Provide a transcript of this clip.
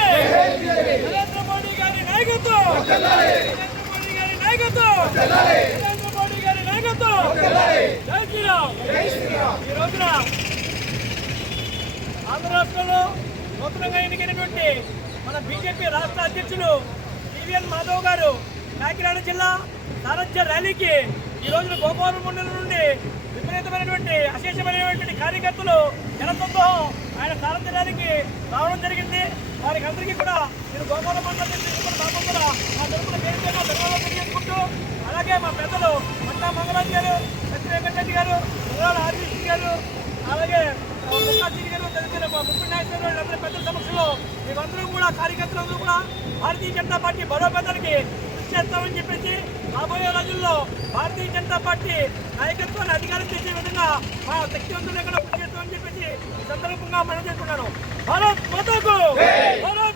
నరేంద్ర మోడీ గారి నాయకత్వం! నరేంద్ర మోడీ గారి నాయకత్వం! నరేంద్ర మోడీ గారి నాయకత్వం! జై శ్రీరామ్! ఈ రోజున ఆంధ్ర రాష్ట్రంలో నూతనంగా ఎన్నికైనటువంటి మన బీజేపీ రాష్ట్ర అధ్యక్షులు టీవీఎన్ మాధవ్ గారు కాకినాడ జిల్లా సారథ్య ర్యాలీకి ఈ రోజున గోపాలం మండలం నుండి విపరీతమైనటువంటి అశేషమైనటువంటి కార్యకర్తలు జనసంతో ఆయన సారథ్య తినడానికి రావడం జరిగింది. వారికి అందరికీ కూడా నేను గోపాల మండలం తీసుకున్న పాపం కూడా మా తరఫున పేరు పేరున ధన్యవాదాలు తెలియజేసుకుంటూ అలాగే మా పెద్దలు మట్టా మంగళం గారు సత్య వెంకటరెడ్డి గారు మురాల ఆదిత్య గారు అలాగే ముఖాజీ గారు తదితర మా ముప్పై నాయకులు అందరి పెద్దల సమక్షంలో మేమందరం కూడా కార్యకర్తలందరూ కూడా భారతీయ జనతా పార్టీ బలోపేతానికి కృషి చేస్తామని చెప్పేసి రాబోయే రోజుల్లో భారతీయ జనతా పార్టీ నాయకత్వాన్ని అధికారం చేసే విధంగా మా శక్తివంతులు ఎక్కడ పనిచేస్తామని చెప్పేసి సందర్భంగా మనం చేస్తున్నాను భారత్ మాతకు! భారత్